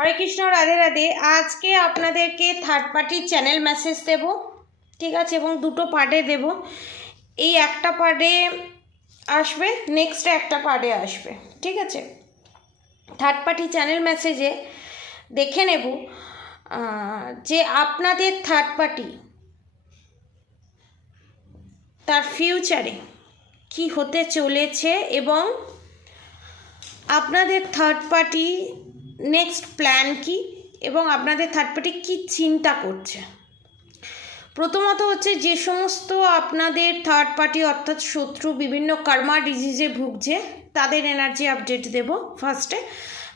হরে কৃষ্ণ, রাধে রাধে। আজকে আপনাদেরকে থার্ড পার্টির চ্যানেল মেসেজ দেব, ঠিক আছে? এবং দুটো পার্টে দেব। এই একটা পার্টে আসবে নেক্সট একটা পার্টে আসবে, ঠিক আছে? থার্ড পার্টি চ্যানেল মেসেজে দেখে নেব যে আপনাদের থার্ড পার্টি তার ফিউচারে কি হতে চলেছে এবং আপনাদের থার্ড পার্টি নেক্সট প্ল্যান কি এবং আপনাদের থার্ড পার্টি কী চিন্তা করছে? প্রথমত হচ্ছে যে সমস্ত আপনাদের থার্ড পার্টি অর্থাৎ শত্রু বিভিন্ন কার্মা ডিজিজে ভুগছে, তাদের এনার্জি আপডেট দেব ফার্স্টে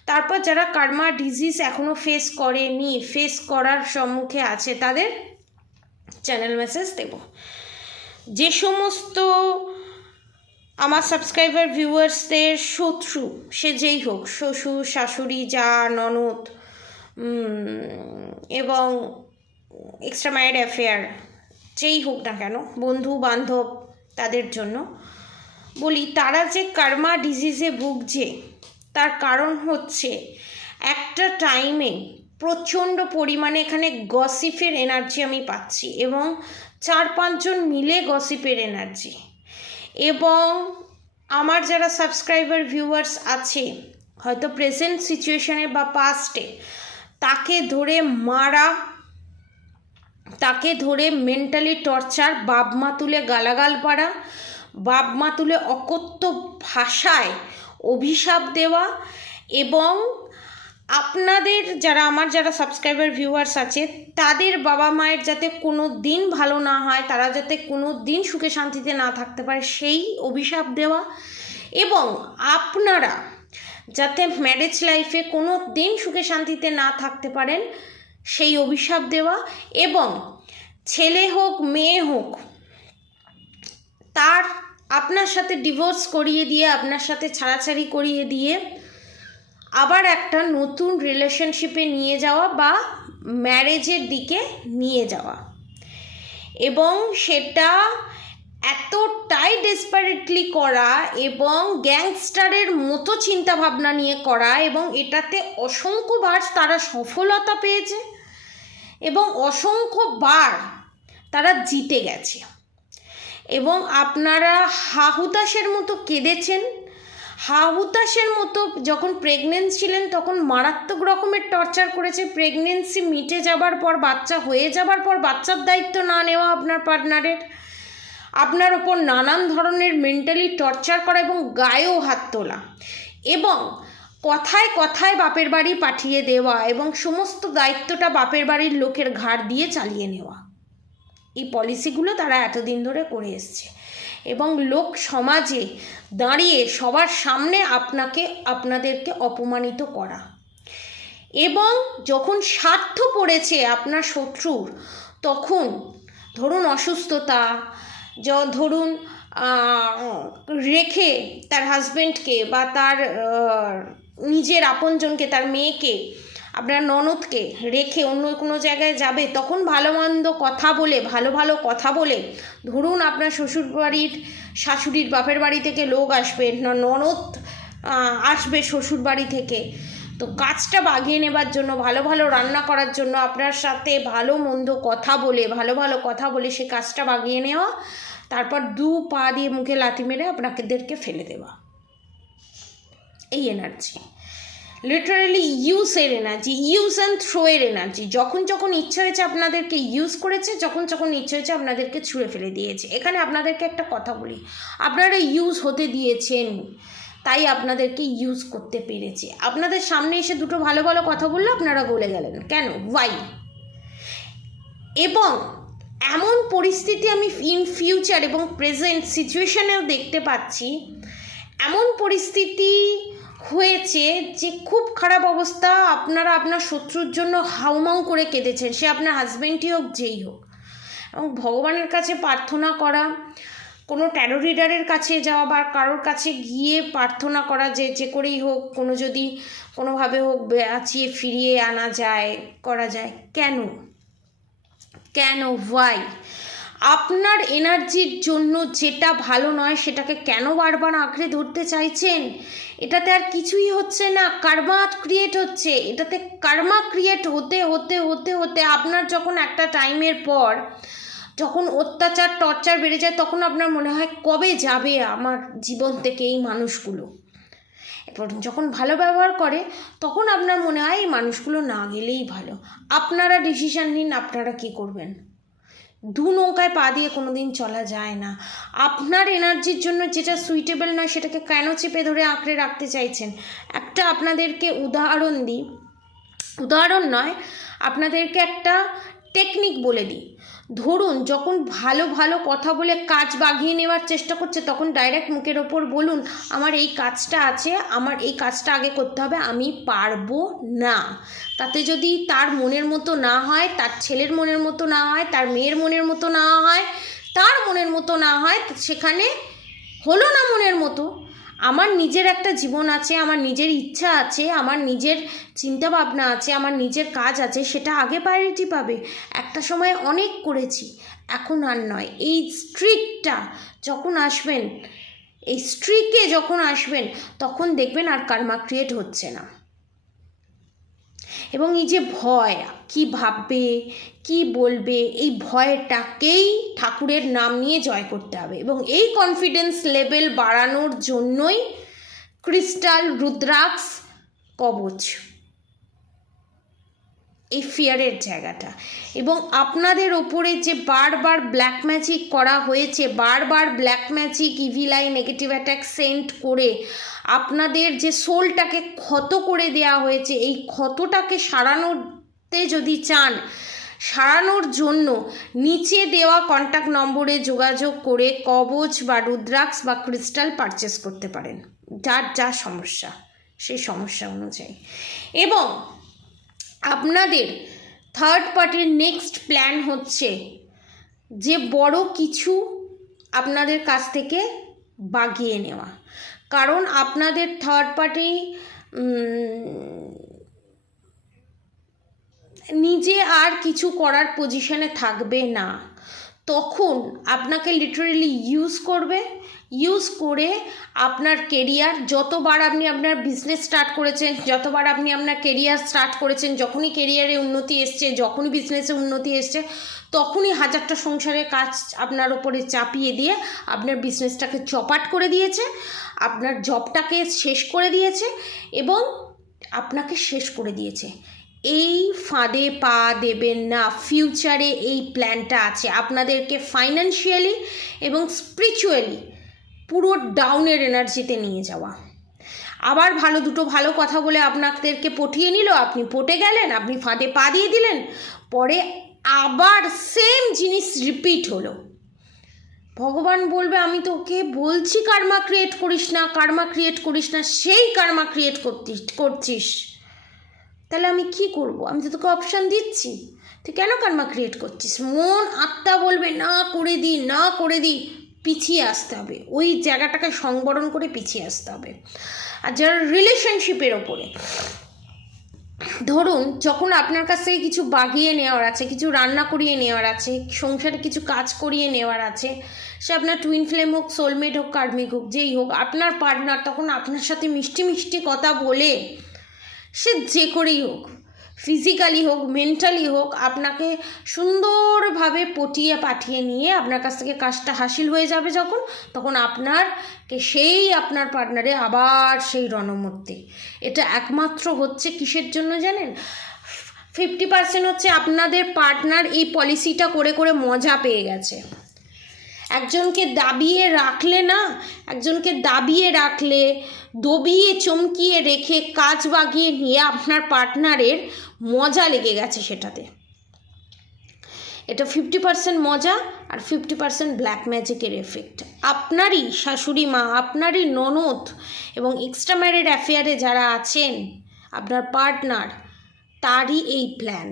তারপর যারা কার্মা ডিজিজ এখনও ফেস করেনি ফেস করার সম্মুখে আছে, তাদের চ্যানেল মেসেজ দেব। যে সমস্ত আমার সাবস্ক্রাইবার ভিউয়ার্সদের শত্রু, সে যেই হোক, শ্বশুর, শাশুড়ি, যা, ননদ এবং এক্সট্রা ম্যারিড অ্যাফেয়ার যেই হোক না কেন, বন্ধু, বান্ধব তাদের জন্য বলি, তারা যে কার্মা ডিজিজে ভুগছে, তার কারণ হচ্ছে একটা টাইমে প্রচণ্ড পরিমাণে এখানে গসিপের এনার্জি আমি পাচ্ছি এবং চার পাঁচজন মিলে গসিপের এনার্জি এবং আমার যারা সাবস্ক্রাইবার ভিউয়ার্স আছে, হয়তো প্রেজেন্ট সিচুয়েশনে বা পাস্টে তাকে ধরে মারা, তাকে ধরে মেন্টালি টর্চার বাপ মা তুলে গালাগাল পাড়া বাপ মা তুলে অকথ্য ভাষায় অভিশাপ দেওয়া এবং আপনাদের যারা, আমার যারা সাবস্ক্রাইবার ভিউয়ার্স আছে, তাদের বাবা মায়ের যাতে কোনো দিন ভালো না হয়, তারা যাতে কোনো দিন সুখে শান্তিতে না থাকতে পারে, সেই অভিশাপ দেওয়া এবং আপনারা যাতে ম্যারেজ লাইফে কোনো দিন সুখে শান্তিতে না থাকতে পারেন, সেই অভিশাপ দেওয়া এবং ছেলে হোক, মেয়ে হোক, তার আপনার সাথে ডিভোর্স করিয়ে দিয়ে, আপনার সাথে ছাড়াছাড়ি করিয়ে দিয়ে আবার একটা নতুন রিলেশনশিপে নিয়ে যাওয়া বা ম্যারেজের দিকে নিয়ে যাওয়া। এবং সেটা এতটাই ডেসপারেটলি করা এবং গ্যাংস্টারের মতো চিন্তা ভাবনা নিয়ে করা এবং এটাতে অসংখ্যবার তারা সফলতা পেয়েছে এবং অসংখ্যবার তারা জিতে গেছে। এবং আপনারা হাহুতাসের মতো কেঁদেছেন হাহুতাসের মতো যখন প্রেগনেন্ট ছিলেন, তখন মারাত্মক রকমের টর্চার করেছে। প্রেগনেন্সি মিটে যাবার পর, বাচ্চা হয়ে যাবার পর, বাচ্চার দায়িত্ব না নেওয়া আপনার পার্টনারের আপনার ওপর নানান ধরনের মেন্টালি টর্চার করা এবং গায়েও হাত তোলা। এবং কথায় কথায় বাপের বাড়ি পাঠিয়ে দেওয়া এবং সমস্ত দায়িত্বটা বাপের বাড়ির লোকের ঘাড় দিয়ে চালিয়ে নেওয়া। এই পলিসিগুলো তারা এতদিন ধরে করে এসছে। এবং লোক সমাজে দাঁড়িয়ে সবার সামনে আপনাকে, আপনাদেরকে অপমানিত করা। এবং যখন স্বার্থ পড়েছে আপনার শত্রুর, তখন ধরুন অসুস্থতা, য, ধরুন রেখে তার হাজব্যান্ডকে বা তার নিজের আপনজনকে, তার মেয়েকে আপনার ননদকে রেখে অন্য কোনো জায়গায় যাবে, তখন ভালো মন্দ কথা বলে, ভালো ভালো কথা বলে, ধরুন আপনার শ্বশুর বাড়ির শাশুড়ির বাপের বাড়ি থেকে লোক আসবে ননদ আসবে শ্বশুর বাড়ি থেকে, তো কাজটা বাগিয়ে নেবার জন্য, ভালো ভালো রান্না করার জন্য আপনার সাথে ভালো মন্দ কথা বলে, ভালো ভালো কথা বলে সে কাজটা বাগিয়ে নেওয়া, তারপর দু পা দিয়ে মুখে লাথি মেরে আপনাদেরকে ফেলে দেওয়া। এই এনার্জি। লিটারালি ইউজের এনার্জি ইউজ অ্যান্ড থ্রো এর এনার্জি যখন যখন ইচ্ছে হয়েছে আপনাদেরকে ইউজ করেছে, যখন যখন ইচ্ছে হয়েছে আপনাদেরকে ছুঁড়ে ফেলে দিয়েছে। এখানে আপনাদেরকে একটা কথা বলি, আপনারা ইউজ হতে দিয়েছেন, তাই আপনাদেরকে ইউজ করতে পেরেছে। আপনাদের সামনে এসে দুটো ভালো ভালো কথা বললে আপনারা গলে গেলেন। কেন? ওয়াই এবং এমন পরিস্থিতি আমি ইন ফিউচার এবং প্রেজেন্ট সিচুয়েশনেও দেখতে পাচ্ছি। এমন পরিস্থিতি হয়েছে যে খুব খারাপ অবস্থা আপনারা আপনার শত্রুর জন্য হাউমাউ করে কেঁদেছেন, সে আপনার হাজব্যান্ডই হোক, যেই হোক। এবং ভগবানের কাছে প্রার্থনা করা, কোনো ট্যারো রিডারের কাছে যাওয়া বা কারোর কাছে গিয়ে প্রার্থনা করা যে যে করেই হোক, কোনো যদি কোনোভাবে হোক বাঁচিয়ে ফিরিয়ে আনা যায়, করা যায়, কেন? কেন? ওয়াই আপনার এনার্জির জন্য যেটা ভালো নয় সেটাকে কেন বারবার আঁকড়ে ধরতে চাইছেন? এটাতে আর কিছুই হচ্ছে না। কার্মা ক্রিয়েট হচ্ছে। এটাতে কার্মা ক্রিয়েট হতে হতে হতে হতে আপনার যখন একটা টাইমের পর যখন অত্যাচার, টর্চার বেড়ে যায় তখন আপনার মনে হয়, কবে যাবে আমার জীবন থেকে এই মানুষগুলো? এরপর যখন ভালো ব্যবহার করে তখন আপনার মনে হয়, এই মানুষগুলো না গেলেই ভালো। আপনারা ডিসিশান নিন, আপনারা কী করবেন? দু নৌকায় পা দিয়ে কোনো দিন চলা যায় না। আপনার এনার্জির জন্য যেটা সুইটেবল নয়, সেটাকে কেন চেপে ধরে আঁকড়ে রাখতে চাইছেন? একটা আপনাদেরকে উদাহরণ দিই। উদাহরণ নয়, আপনাদেরকে একটা টেকনিক বলে দিই। ধরুন, যখন ভালো ভালো কথা বলে কাজ বাগিয়ে নেওয়ার চেষ্টা করছে, তখন ডাইরেক্ট মুখের ওপর বলুন, আমার এই কাজটা আছে, আমার এই কাজটা আগে করতে হবে, আমি পারব না। তাতে যদি তার মনের মতো না হয়, তার ছেলের মনের মতো না হয়, তার মেয়ের মনের মতো না হয়, তার মনের মতো না হয়, সেখানে হলো না মনের মতো। আমার নিজের একটা জীবন আছে, আমার নিজের ইচ্ছা আছে, আমার নিজের চিন্তা ভাবনা আছে, আমার নিজের কাজ আছে, সেটা আগে প্রায়োরিটি পাবে। একটা সময় অনেক করেছি, এখন আর নয়। এই স্ট্রিকটা যখন আসবেন, এই স্ট্রিকে যখন আসবেন, তখন দেখবেন আর কার্মা ক্রিয়েট হচ্ছে না। এবং এই যে ভয়, কি ভাববে, কি বলবে, এই ভয়টাকেই ঠাকুরের নাম নিয়ে জয় করতে হবে এবং এই কনফিডেন্স লেভেল বাড়ানোর জন্যই ক্রিস্টাল রুদ্রাক্স কবচ এই ফিয়ারের জায়গাটা এবং আপনাদের ওপরে যে বারবার ব্ল্যাক ম্যাজিক করা হয়েছে, বারবার black magic evil eye negative attack sent করে আপনাদের যে সোলটাকে ক্ষত করে দেয়া হয়েছে, এই ক্ষতটাকে সারানোতে যদি চান, সারানোর জন্য নিচে দেওয়া কন্ট্যাক্ট নম্বরে যোগাযোগ করে কবচ বা রুদ্রাক্স বা ক্রিস্টাল পারচেস করতে পারেন। যার যা সমস্যা, সেই সমস্যা অনুযায়ী। এবং আপনাদের থার্ড পার্টির নেক্সট প্ল্যান হচ্ছে যে বড় কিছু আপনাদের কাছ থেকে বাগিয়ে নেওয়া। কারণ আপনাদের থার্ড পার্টি নিজে আর কিছু করার পজিশনে থাকবে না। তখন আপনাকে লিটারেলি ইউজ করবে। ইউজ করে আপনার কেরিয়ার যতবার আপনি আপনার বিজনেস স্টার্ট করেছেন, যতবার আপনি আপনার কেরিয়ার স্টার্ট করেছেন, যখনই কেরিয়ারে উন্নতি এসছে, যখনই বিজনেসে উন্নতি এসছে, তখনই হাজারটা সংসারের কাজ আপনার ওপরে চাপিয়ে দিয়ে আপনার বিজনেসটাকে চপাট করে দিয়েছে। আপনার জবটাকে শেষ করে দিয়েছে এবং আপনাকে শেষ করে দিয়েছে। এই ফাঁদে পা দেবেন না। ফিউচারে এই প্ল্যানটা আছে। আপনাদেরকে ফাইন্যান্সিয়ালি এবং স্পিরিচুয়ালি পুরো ডাউনের এনার্জিতে নিয়ে যাওয়া। আবার ভালো দুটো ভালো কথা বলে আপনাদেরকে পটিয়ে নিল। আপনি পটে গেলেন, আপনি ফাঁদে পা দিয়ে দিলেন। পরে আবার সেম জিনিস রিপিট হলো। ভগবান বলবে, আমি তোকে বলছি কার্মা ক্রিয়েট করিস না কার্মা ক্রিয়েট করিস না, সেই কার্মা ক্রিয়েট করতিস, করছিস। তাহলে আমি কি করব? আমি তো তোকে অপশান দিচ্ছি। তুই কেন কার্মা ক্রিয়েট করছিস? মন, আত্মা বলবে, না করে দিই না করে দিই পিছিয়ে আসতে হবে। ওই জায়গাটাকে সংবরণ করে পিছিয়ে আসতে হবে। আর যারা রিলেশনশিপের ওপরে ধরুন, যখন আপনার কাছ থেকে কিছু বাগিয়ে নেওয়ার আছে, কিছু রান্না করিয়ে নেওয়ার আছে, সংসারে কিছু কাজ করিয়ে নেওয়ার আছে, সে আপনার টুইন ফ্লেম হোক সোলমেট হোক কার্মিক হোক, যেই হোক, আপনার পার্টনার তখন আপনার সাথে মিষ্টি মিষ্টি কথা বলে, সে যে করেই হোক ফিজিক্যালি হোক মেন্টালি হোক, আপনাকে সুন্দরভাবে পটিয়ে পাঠিয়ে নিয়ে আপনার কাছ থেকে কাজটা হাসিল হয়ে যাবে যখন, তখন আপনারকে সেই আপনার পার্টনারে আবার সেই রণমূর্তি। এটা একমাত্র হচ্ছে কিসের জন্য জানেন? ফিফটি পার্সেন্ট হচ্ছে আপনাদের পার্টনার এই পলিসিটা করে করে মজা পেয়ে গেছে। একজনকে দাবিয়ে রাখলে না, একজনকে দাবিয়ে রাখলে, দবিয়ে চমকিয়ে রেখে কাজ বাগিয়ে নিয়ে আপনার পার্টনারের মজা লেগে গেছে সেটাতে। এটা ফিফটি পার্সেন্ট মজা আর ফিফটি পার্সেন্ট ব্ল্যাক ম্যাজিকের এফেক্ট আপনারই শাশুড়ি মা, আপনারই ননদ এবং এক্সট্রা ম্যারিড অ্যাফেয়ারে যারা আছেন, আপনার পার্টনার তারই এই প্ল্যান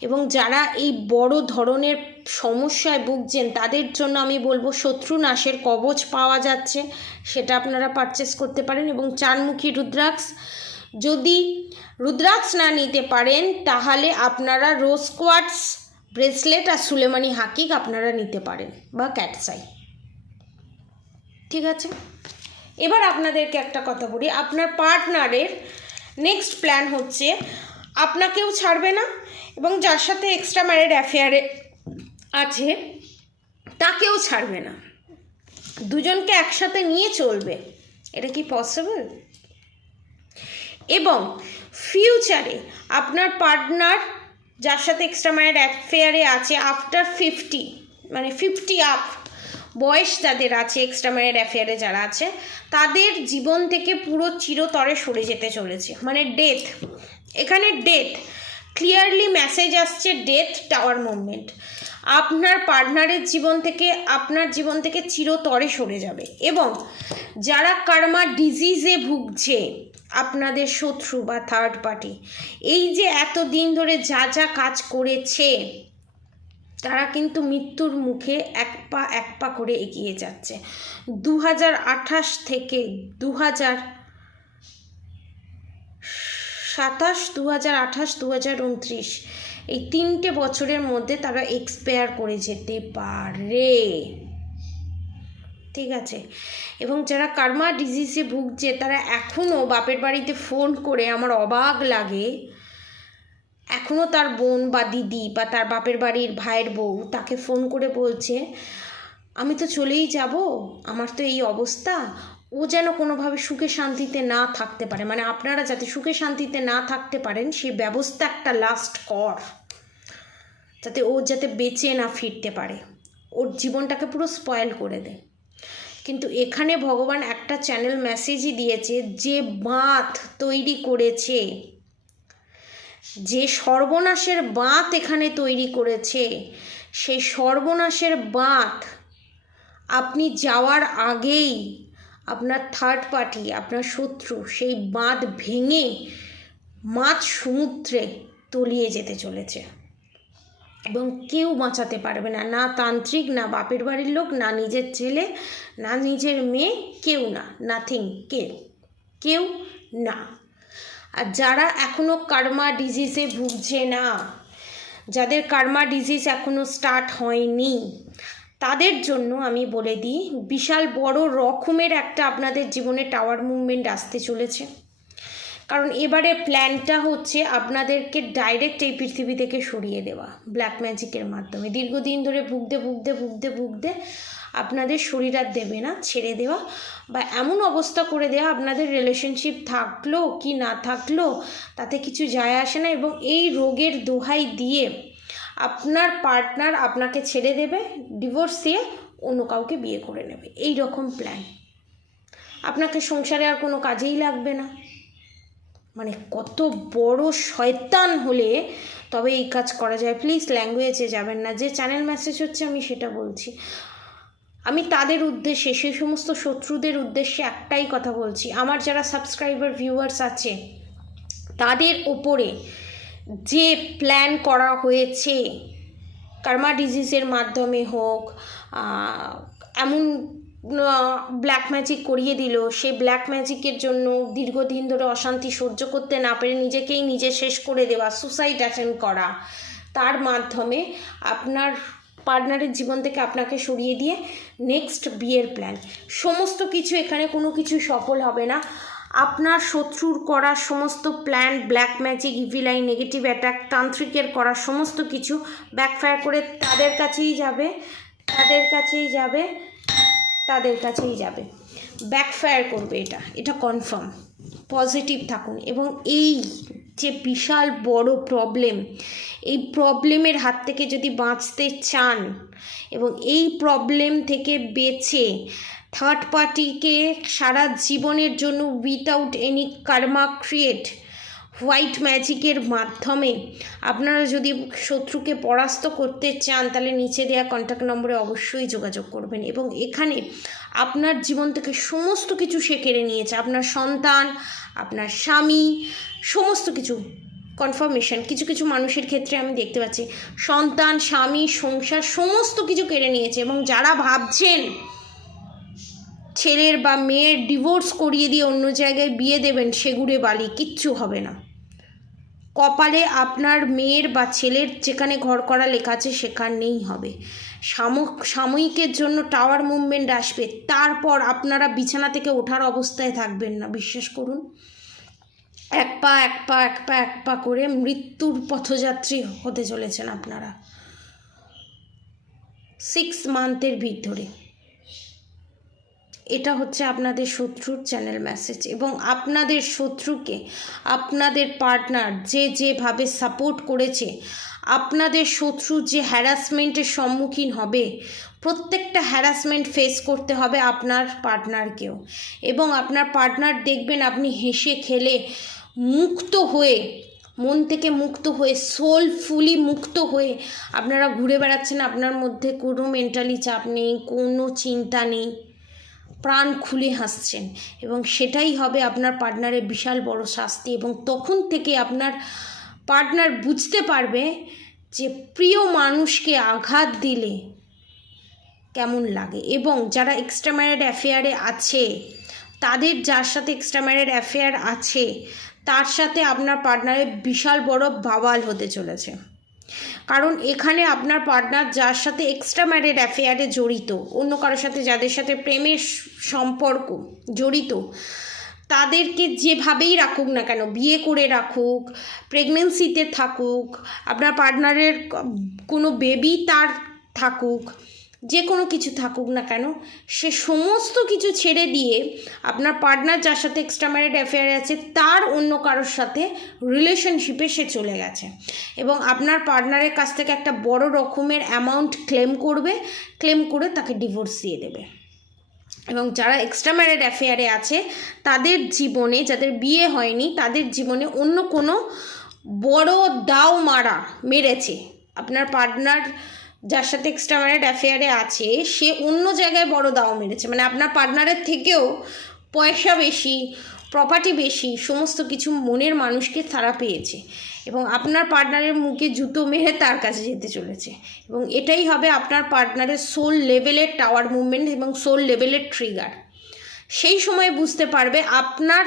এবং যারা এই বড় ধরনের সমস্যায় ভুগছেন, তাদের জন্য আমি বলব শত্রু নাশের কবচ পাওয়া যাচ্ছে, সেটা আপনারা পারচেস করতে পারেন এবং চারমুখী রুদ্রাক্স যদি রুদ্রাক্স না নিতে পারেন, তাহলে আপনারা রোজ কোয়ার্টস ব্রেসলেট আর সুলেমানি হাকিক আপনারা নিতে পারেন, বা ক্যাটসাই ঠিক আছে? এবার আপনাদেরকে একটা কথা বলি, আপনার পার্টনারের নেক্সট প্ল্যান হচ্ছে, আপনাকেও ছাড়বে না এবং যার সাথে এক্সট্রা ম্যারেড অ্যাফেয়ারে আছে, তাকেও ছাড়বে না। দুজনকে একসাথে নিয়ে চলবে, এটা কি পসিবল এবং ফিউচারে আপনার পার্টনার যার সাথে এক্সট্রা ম্যারেড অ্যাফেয়ারে আছে আফটার ফিফটি মানে ফিফটি আপ বয়স যাদের আছে এক্সট্রা ম্যারেড অ্যাফেয়ারে যারা আছে, তাদের জীবন থেকে পুরো চিরতরে সরে যেতে চলেছে। মানে ডেথ এখানে ডেথ ক্লিয়ারলি মেসেজ আসছে ডেথ টাওয়ার মুভমেন্ট আপনার পার্টনারের জীবন থেকে, আপনার জীবন থেকে চিরতরে সরে যাবে। এবং যারা কার্মা ডিজিজে ভুগছে, আপনাদের শত্রু বা থার্ড পার্টি এই যে এত দিন ধরে যা যা কাজ করেছে, তারা কিন্তু মৃত্যুর মুখে এক পা এক পা করে এগিয়ে যাচ্ছে। দু হাজার আঠাশ থেকে দু সাতাশ দু হাজার আঠাশ দু হাজার উনত্রিশ এই তিনটে বছরের মধ্যে তারা এক্সপায়ার করে যেতে পারে ঠিক আছে? এবং যারা কার্মা ডিজিজে ভুগছে, তারা এখনও বাপের বাড়িতে ফোন করে, আমার অবাক লাগে। এখনও তার বোন বা দিদি বা তার বাপের বাড়ির ভাইয়ের বউ তাকে ফোন করে বলছে, আমি তো চলেই যাব, আমার তো এই অবস্থা। ও যেন কোনোভাবে সুখে শান্তিতে না থাকতে পারে। মানে আপনারা যাতে সুখে শান্তিতে না থাকতে পারেন সেই ব্যবস্থা একটা লাস্ট কর। যাতে ও যাতে বেঁচে না ফিরতে পারে। ওর জীবনটাকে পুরো স্পয়েল করে দেয়। কিন্তু এখানে ভগবান একটা চ্যানেল মেসেজই দিয়েছে যে বাঁধ তৈরি করেছে। যে সর্বনাশের বাঁধ এখানে তৈরি করেছে, সেই সর্বনাশের বাঁধ আপনি যাওয়ার আগেই আপনার থার্ড পার্টি আপনার শত্রু, সেই বাঁধ ভেঙে মাছ সমুদ্রে তলিয়ে যেতে চলেছে। এবং কেউ বাঁচাতে পারবে না না তান্ত্রিক, না বাপের বাড়ির লোক, না নিজের ছেলে, না নিজের মেয়ে, কেউ না নাথিং কেউ কেউ না। আর যারা এখনও কার্মা ডিজিজে ভুগছে না, যাদের কার্মা ডিজিজ এখনও স্টার্ট হয়নি তাদের জন্য আমি বলে দিই, বিশাল বড় রকমের একটা আপনাদের জীবনে টাওয়ার মুভমেন্ট আসতে চলেছে। কারণ এবারে প্ল্যানটা হচ্ছে আপনাদেরকে ডাইরেক্ট এই পৃথিবী থেকে সরিয়ে দেওয়া ব্ল্যাক ম্যাজিকের মাধ্যমে। দীর্ঘদিন ধরে ভুগতে ভুগতে ভুগতে ভুগতে আপনাদের শরীর আর দেবে না, ছেড়ে দেওয়া বা এমন অবস্থা করে দেওয়া আপনাদের রিলেশনশিপ থাকল কি না থাকল তাতে কিছু যায় আসে না এবং এই রোগের দোহাই দিয়ে আপনার পার্টনার আপনাকে ছেড়ে দেবে ডিভোর্স দিয়ে অন্য কাউকে বিয়ে করে নেবে। এই রকম প্ল্যান আপনাকে সংসারে আর কোনো কাজেই লাগবে না। মানে কত বড় শয়তান হলে তবে এই কাজ করা যায়। প্লিজ ল্যাঙ্গুয়েজে যাবেন না। যে চ্যানেল মেসেজ হচ্ছে আমি সেটা বলছি। আমি তাদের উদ্দেশ্যে সেই সমস্ত শত্রুদের উদ্দেশ্যে একটাই কথা বলছি। আমার যারা সাবস্ক্রাইবার ভিউয়ার্স আছে, তাদের ওপরে যে প্ল্যান করা হয়েছে কার্মা ডিজিজের মাধ্যমে হোক এমন ব্ল্যাক ম্যাজিক করিয়ে দিল সেই ব্ল্যাক ম্যাজিকের জন্য দীর্ঘদিন ধরে অশান্তি সহ্য করতে না পেরে নিজেকেই নিজে শেষ করে দেওয়া সুসাইড অ্যাটেন্ড করা, তার মাধ্যমে আপনার পার্টনারের জীবন থেকে আপনাকে সরিয়ে দিয়ে নেক্সট বিয়ের প্ল্যান সমস্ত কিছু এখানে কোনো কিছু সফল হবে না। আপনার শত্রুর করা সমস্ত plan black magic evil eye negative attack তান্ত্রিকের করা সমস্ত কিছু ব্যাকফায়ার করে তাদের কাছেই যাবে, তাদের কাছেই যাবে, তাদের কাছেই যাবে। ব্যাকফায়ার করবে এটা এটা কনফার্ম পজিটিভ থাকুন এবং এই যে বিশাল বড় প্রবলেম এই প্রবলেমের হাত থেকে যদি বাঁচতে চান এবং এই প্রবলেম থেকে বেঁচে থার্ড পার্টিকে সারা জীবনের জন্য without any karma create white ম্যাজিকের মাধ্যমে। আপনারা যদি শত্রুকে পরাস্ত করতে চান, তাহলে নিচে দেওয়া কন্ট্যাক্ট নম্বরে অবশ্যই যোগাযোগ করবেন এবং এখানে আপনার জীবন থেকে সমস্ত কিছু সে কেড়ে নিয়েছে। আপনার সন্তান, আপনার স্বামী, সমস্ত কিছু কনফার্মেশন কিছু কিছু মানুষের ক্ষেত্রে আমি দেখতে পাচ্ছি, সন্তান, স্বামী, সংসার, সমস্ত কিছু কেড়ে নিয়েছে এবং যারা ভাবছেন ছেলের বা মেয়ের ডিভোর্স করিয়ে দিয়ে অন্য জায়গায় বিয়ে দেবেন সেগুড়ে বালি, কিচ্ছু হবে না। কপালে আপনার মেয়ের বা ছেলের যেখানে ঘর করা লেখা আছে সেখানেই হবে। সাময়িক সাময়িকের জন্য টাওয়ার মুভমেন্ট আসবে, তারপর আপনারা বিছানা থেকে ওঠার অবস্থায় থাকবেন না, বিশ্বাস করুন। এক পা এক পা এক পা এক পা করে মৃত্যুর পথযাত্রী হতে চলেছেন আপনারা। সিক্স মান্থের ভিতরে এটা হচ্ছে আপনাদের শত্রুর চ্যানেল মেসেজ এবং আপনাদের শত্রুকে, আপনাদের পার্টনার যে যেভাবে সাপোর্ট করেছে, আপনাদের শত্রু যে হ্যারাসমেন্টের সম্মুখীন হবে, প্রত্যেকটা হ্যারাসমেন্ট ফেস করতে হবে আপনার পার্টনারকেও এবং আপনার পার্টনার দেখবেন আপনি হেসে খেলে মুক্ত হয়ে, মন থেকে মুক্ত হয়ে সোলফুলি মুক্ত হয়ে আপনারা ঘুরে বেড়াচ্ছেন, আপনার মধ্যে কোনো মেন্টালি চাপ নেই, কোনো চিন্তা নেই। প্রাণ খুলে হাসছেন। এবং সেটাই হবে আপনার পার্টনারের বিশাল বড় শাস্তি। এবং তখন থেকে আপনার পার্টনার বুঝতে পারবে যে প্রিয় মানুষকে আঘাত দিলে কেমন লাগে। এবং যারা এক্সট্রা ম্যারেড অ্যাফেয়ারে আছে, তাদের যার সাথে এক্সট্রা ম্যারেড অ্যাফেয়ার আছে, তার সাথে আপনার পার্টনারের বিশাল বড় বাওয়াল হতে চলেছে। কারণ এখানে আপনার পার্টনার যার সাথে এক্সট্রা ম্যারেড অ্যাফেয়ারে জড়িত, অন্য কারোর সাথে যাদের সাথে প্রেমের সম্পর্ক জড়িত, তাদেরকে যেভাবেই রাখুক না কেন, বিয়ে করে রাখুক প্রেগনেন্সিতে থাকুক, আপনার পার্টনারের কোনো বেবি তার থাকুক যে কোনো কিছু থাকুক না কেন, সে সমস্ত কিছু ছেড়ে দিয়ে আপনার পার্টনার যার সাথে এক্সট্রা ম্যারিড অ্যাফেয়ারে আছে, তার অন্য কারোর সাথে রিলেশনশিপে সে চলে গেছে। এবং আপনার পার্টনারের কাছ থেকে একটা বড় রকমের অ্যামাউন্ট ক্লেম করবে ক্লেম করে তাকে ডিভোর্স দিয়ে দেবে। এবং যারা এক্সট্রা ম্যারেড অ্যাফেয়ারে আছে, তাদের জীবনে যাদের বিয়ে হয়নি, তাদের জীবনে অন্য কোনো বড় দাও মারা মেরেছে আপনার পার্টনার যার সাথে এক্সট্রা ম্যারেড অ্যাফেয়ারে আছে, সে অন্য জায়গায় বড় দাও মেরেছে। মানে আপনার পার্টনারের থেকেও পয়সা বেশি প্রপার্টি বেশি, সমস্ত কিছু মনের মানুষকে তারা পেয়েছে। এবং আপনার পার্টনারের মুখে জুতো মেরে তার কাছে যেতে চলেছে। এবং এটাই হবে আপনার পার্টনারের সোল লেভেলের টাওয়ার মুভমেন্ট এবং সোল লেভেলের ট্রিগার সেই সময় বুঝতে পারবে আপনার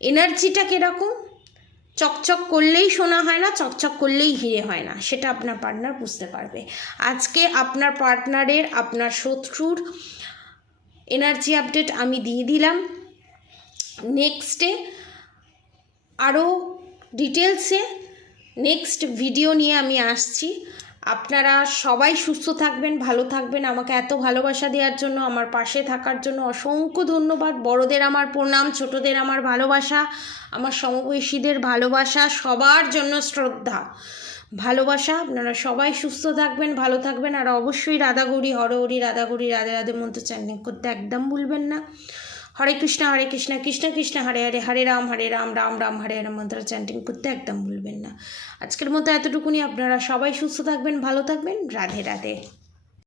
এনার্জিটা কীরকম চকচক করলেই সোনা হয় না, চকচক করলেই হিরে হয় না, সেটা আপনার পার্টনার বুঝতে পারবে। আজকে আপনার পার্টনারের আপনার শত্রুর এনার্জি আপডেট আমি দিয়ে দিলাম। নেক্সটে আরও ডিটেলসে নেক্সট ভিডিও নিয়ে আমি আসছি। আপনারা সবাই সুস্থ থাকবেন, ভালো থাকবেন। আমাকে এত ভালোবাসা দেওয়ার জন্য, আমার পাশে থাকার জন্য অসংখ্য ধন্যবাদ। বড়দের আমার প্রণাম, ছোটদের আমার ভালোবাসা, আমার সমবয়সীদের ভালোবাসা, সবার জন্য শ্রদ্ধা। ভালোবাসা, আপনারা সবাই সুস্থ থাকবেন, ভালো থাকবেন। আর অবশ্যই রাধাগৌরী, হরহরি, রাধাগৌরী, রাধে রাধে মন্ত্র চ্যানেল করতে একদম ভুলবেন না। হরে কৃষ্ণ হরে কৃষ্ণ কৃষ্ণ কৃষ্ণ, হরে হরে হরে রাম হরে রাম রাম রাম, হরে হরে মন্ত্র চ্যান্টিং করতে একদম ভুলবেন না। আজকের মতো এতটুকুনি। আপনারা সবাই সুস্থ থাকবেন, ভালো থাকবেন। রাধে রাধে।